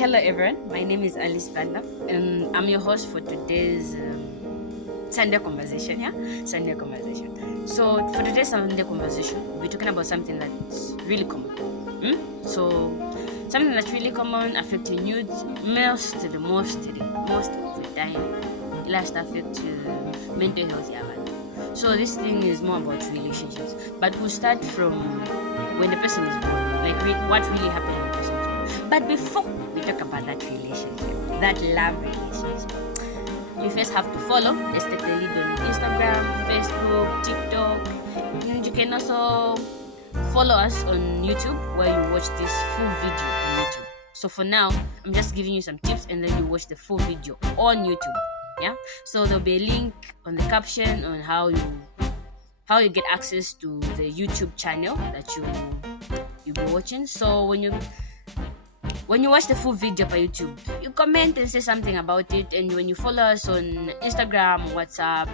Hello everyone, my name is Alice Banda and I'm your host for today's Sunday conversation. Sunday conversation. So for today's Sunday conversation, we're talking about something that's really common. So something that's really common affecting youth most of the time. It last affect mental health. So this thing is more about relationships, but we'll start from when the person is born, like what really happened when the person is born. But before we talk about that relationship, that love relationship, you first have to follow Estate Lead on Instagram, Facebook, TikTok, and you can also follow us on YouTube where you watch this full video on YouTube. So for now, I'm just giving you some tips and then you watch the full video on YouTube. Yeah. So there'll be a link on the caption on how you get access to the YouTube channel that you'll be watching. So when you watch the full video by YouTube, you comment and say something about it. And when you follow us on Instagram, WhatsApp,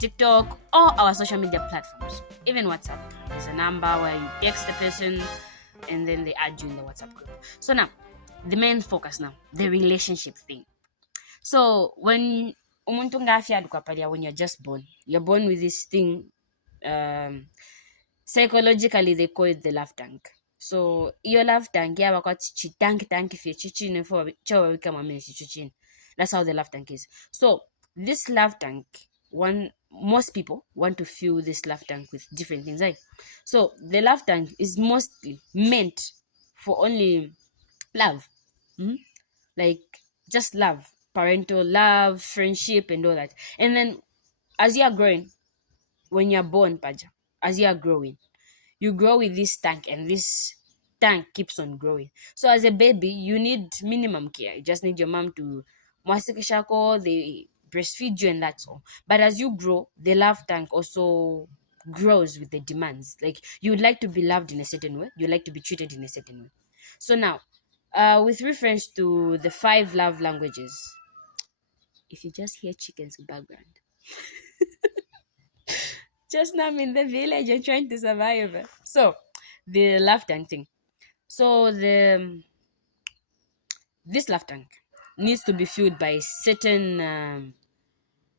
TikTok, or our social media platforms, even WhatsApp, there's a number where you text the person and then they add you in the WhatsApp group. So now, the main focus now, the relationship thing. So when umuntu ngafyaduka palia, when you're born with this thing. Psychologically they call it the love tank. So your love tank yeah wakati tank fye chichine for chawa wika mamene chichine. That's how the love tank is. So this love tank, most people want to fill this love tank with different things, right? So the love tank is mostly meant for only love. Like just love, parental love, friendship and all that. And then as you are growing, when you're born, Paja, as you are growing, you grow with this tank and this tank keeps on growing. So as a baby, you need minimum care. You just need your mom to mwasikishako, they breastfeed you and that's all. But as you grow, the love tank also grows with the demands. Like you would like to be loved in a certain way, you like to be treated in a certain way. So now, with reference to the 5 love languages, if you just hear chickens in background, just now I'm in the village and trying to survive. So the love tank thing. So this love tank needs to be filled by certain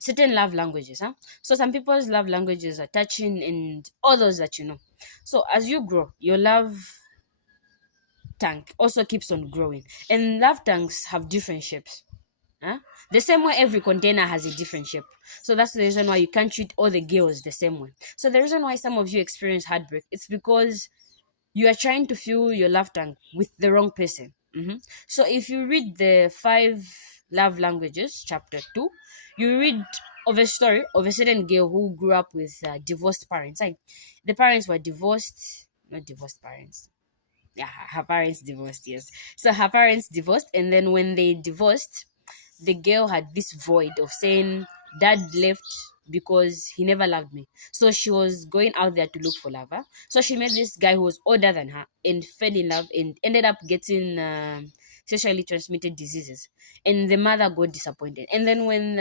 love languages. So some people's love languages are touching and others that you know. So as you grow, your love tank also keeps on growing, and love tanks have different shapes. The same way every container has a different shape. So that's the reason why you can't treat all the girls the same way. So the reason why some of you experience heartbreak, it's because you are trying to fill your love tank with the wrong person. So if you read the 5 love languages, chapter 2, you read of a story of a certain girl who grew up with divorced parents. Like the parents were divorced, not divorced parents. Yeah, her parents divorced, yes. So her parents divorced, and then when they divorced, the girl had this void of saying, Dad left because he never loved me. So she was going out there to look for love. So she met this guy who was older than her and fell in love and ended up getting sexually transmitted diseases. And the mother got disappointed. And then when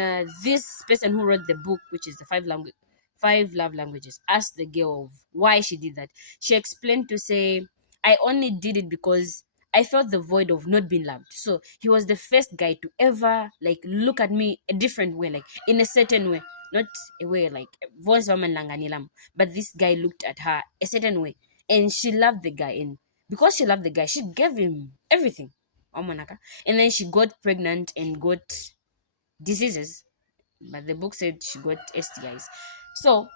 this person who wrote the book, which is the 5 love languages, asked the girl of why she did that, she explained to say, I only did it because I felt the void of not being loved. So he was the first guy to ever like look at me a different way, like in a certain way, not a way like voice woman langanilam. But this guy looked at her a certain way, and she loved the guy, and because she loved the guy, she gave him everything. Omanaka. And then she got pregnant and got diseases, but the book said she got STIs. So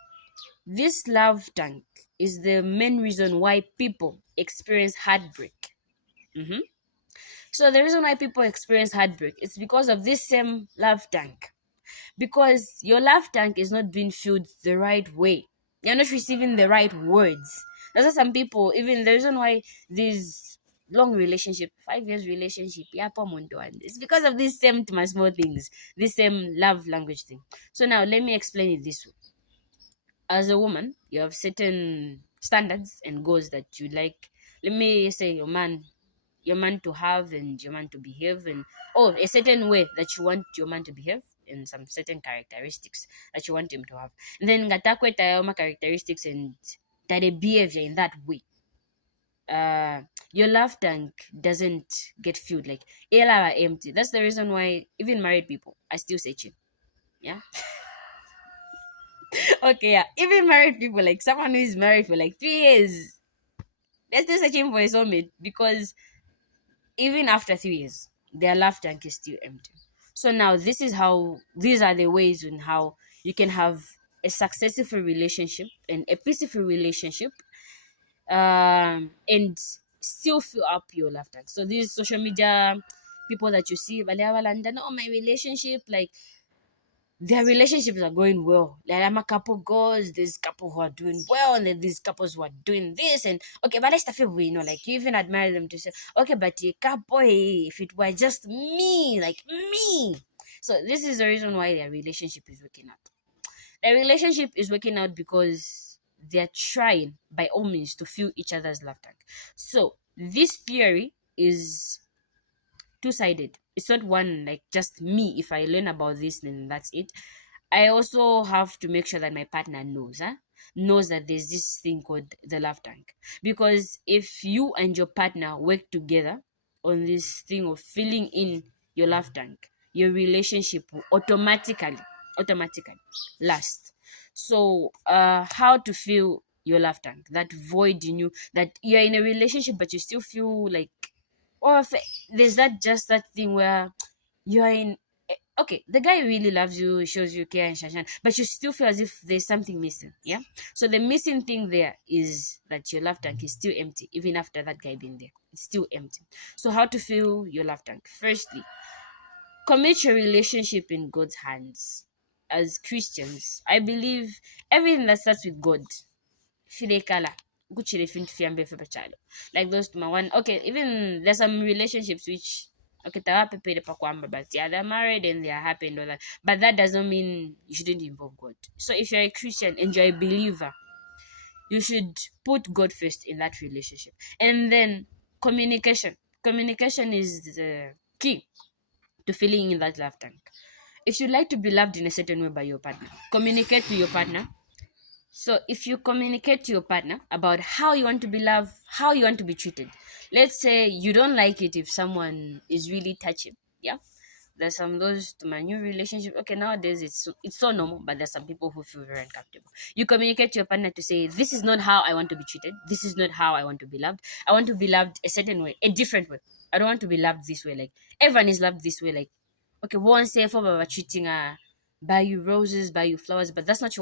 this love tank is the main reason why people experience heartbreak. So the reason why people experience heartbreak is because of this same love tank. Because your love tank is not being filled the right way. You're not receiving the right words. That's why some people, even the reason why these long relationship, 5 years relationship, yeah, it's because of these same small things, this same love language thing. So now let me explain it this way. As a woman, you have certain standards and goals that you like. Let me say your man to have and your man to behave, and a certain way that you want your man to behave, and some certain characteristics that you want him to have. And then ngatakweta yoma characteristics and that they behavior in that way. uh your love tank doesn't get filled, like ela are empty. That's the reason why even married people are still searching. Yeah. Okay, yeah, even married people, like someone who is married for like 3 years, they're still searching for a soulmate because even after 3 years, their love tank is still empty. So now these are the ways in how you can have a successful relationship and a peaceful relationship, and still fill up your love tank. So these social media people that you see, "Bale abalanda, no, my relationship, like their relationships are going well. Like I'm a couple goes, there's couple who are doing well, and then these couples who are doing this, and okay, but let's feel we know, like you even admire them to say, okay, but a couple, if it were just me, like me. So this is the reason why their relationship is working out. Their relationship is working out because they're trying by all means to fill each other's love tank. So this theory is two-sided. It's not one like just me. If I learn about this, then that's it. I also have to make sure that my partner knows, knows that there's this thing called the love tank. Because if you and your partner work together on this thing of filling in your love tank, your relationship will automatically last. So how to fill your love tank, that void in you, that you're in a relationship but you still feel like, or if there's that just that thing where you're in, okay, the guy really loves you, shows you care and shashan, but you still feel as if there's something missing. Yeah. So the missing thing there is that your love tank is still empty, even after that guy being there. It's still empty. So how to fill your love tank? Firstly, commit your relationship in God's hands. As Christians, I believe everything that starts with God, Filekala, Gucci Fiambe Fepachalo. Like those to my one. Okay, even there's some relationships which, okay, tawa pepe pa kwamba, but yeah, they're married and they're happy and all that. But that doesn't mean you shouldn't involve God. So if you're a Christian and you're a believer, you should put God first in that relationship. And then communication. Communication is the key to filling in that love tank. If you like to be loved in a certain way by your partner, communicate to your partner. So if you communicate to your partner about how you want to be loved, how you want to be treated. Let's say you don't like it if someone is really touchy. Yeah. There's some those to my new relationship. Okay, nowadays it's so normal, but there's some people who feel very uncomfortable. You communicate to your partner to say, this is not how I want to be treated. This is not how I want to be loved. I want to be loved a certain way, a different way. I don't want to be loved this way. Like everyone is loved this way. Like, okay, one say for about treating buy you roses, buy you flowers, but that's not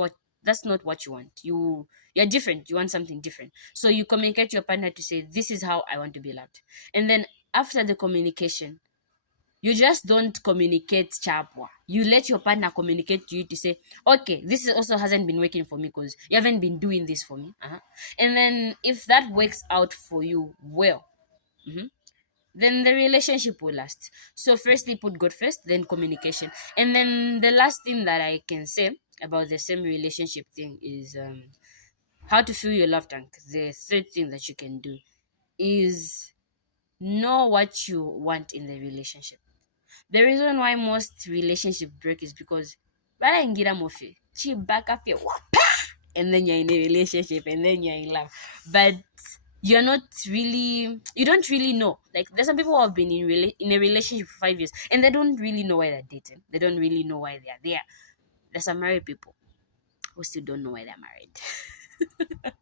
what you want. You're different. You want something different. So you communicate to your partner to say, this is how I want to be loved. And then after the communication, you just don't communicate chapwa. You let your partner communicate to you to say, okay, this also hasn't been working for me because you haven't been doing this for me. And then if that works out for you well, then the relationship will last. So firstly, put God first, then communication. And then the last thing that I can say about the same relationship thing is how to fill your love tank. The third thing that you can do is know what you want in the relationship. The reason why most relationship break is because baraingira mofe, she back up your and then you're in a relationship and then you're in love. But you don't really know. Like there's some people who have been in a relationship for 5 years and they don't really know why they're dating. They don't really know why they're there. There's some married people who still don't know why they're married.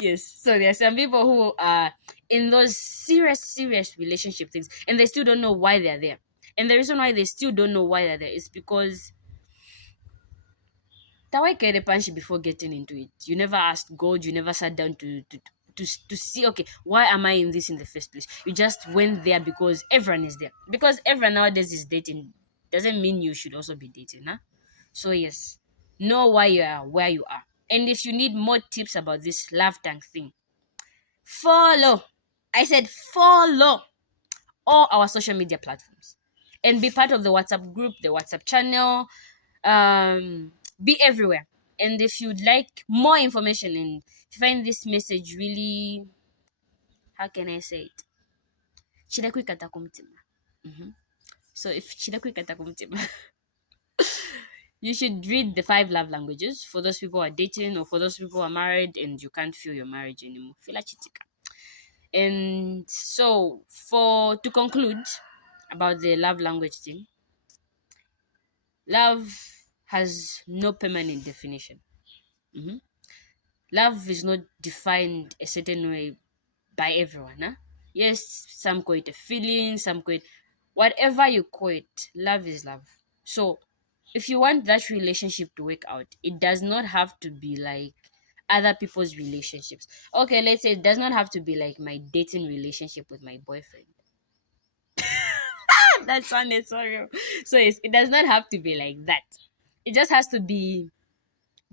Yes. So there are some people who are in those serious relationship things and they still don't know why they're there. And the reason why they still don't know why they're there is because Tawai punch before getting into it. You never asked God, you never sat down to see, okay, why am I in this in the first place? You just went there because everyone is there. Because everyone nowadays is dating doesn't mean you should also be dating, huh? So yes, know why you are where you are. And if you need more tips about this love tank thing, follow. I said follow all our social media platforms and be part of the WhatsApp group, the WhatsApp channel, be everywhere. And if you'd like more information and if you find this message really, how can I say it? Chidakwikata kumtima. So if chidakwikata kumtima, you should read the 5 love languages for those people who are dating or for those people who are married and you can't feel your marriage anymore. Feel chitika. And so, for to conclude about the love language thing, love has no permanent definition. Mhm. Love is not defined a certain way by everyone. Huh? Yes, some call it a feeling, some call it whatever you call it. Love is love. So, if you want that relationship to work out, it does not have to be like other people's relationships. Okay, let's say it does not have to be like my dating relationship with my boyfriend. That sounded so real. So it does not have to be like that. It just has to be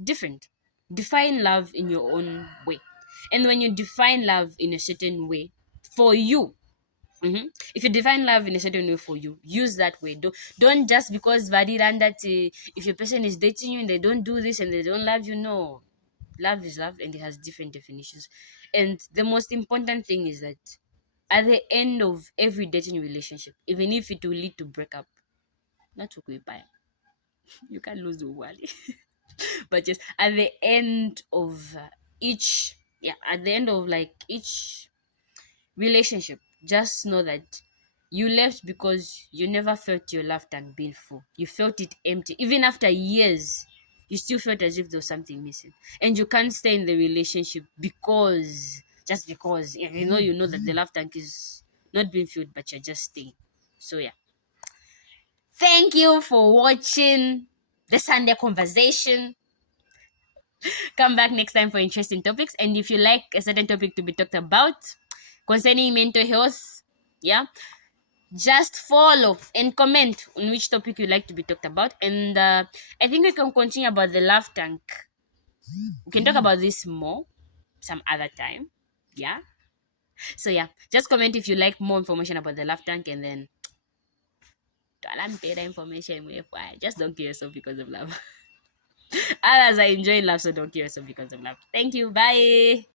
different. Define love in your own way. And when you define love in a certain way for you, if you define love in a certain way for you, use that way. Don't just because Vadiran that if your person is dating you and they don't do this and they don't love you, no. Love is love and it has different definitions. And the most important thing is that at the end of every dating relationship, even if it will lead to breakup, not to go by, you can't lose the wali. But just at the end of each, yeah, at the end of like each relationship, just know that you left because you never felt your love tank being full. You felt it empty. Even after years, you still felt as if there was something missing. And you can't stay in the relationship because, just because, you know that the love tank is not being filled, but you're just staying. So, yeah. Thank you for watching the Sunday conversation. Come back next time for interesting topics. And if you like a certain topic to be talked about concerning mental health, yeah, just follow and comment on which topic you like to be talked about. And I think we can continue about the love tank. We can talk about this more some other time. Yeah. So yeah, just comment if you like more information about the love tank, and then better information. Just don't kill yourself because of love. Others are enjoying love, so don't kill yourself because of love. Thank you. Bye.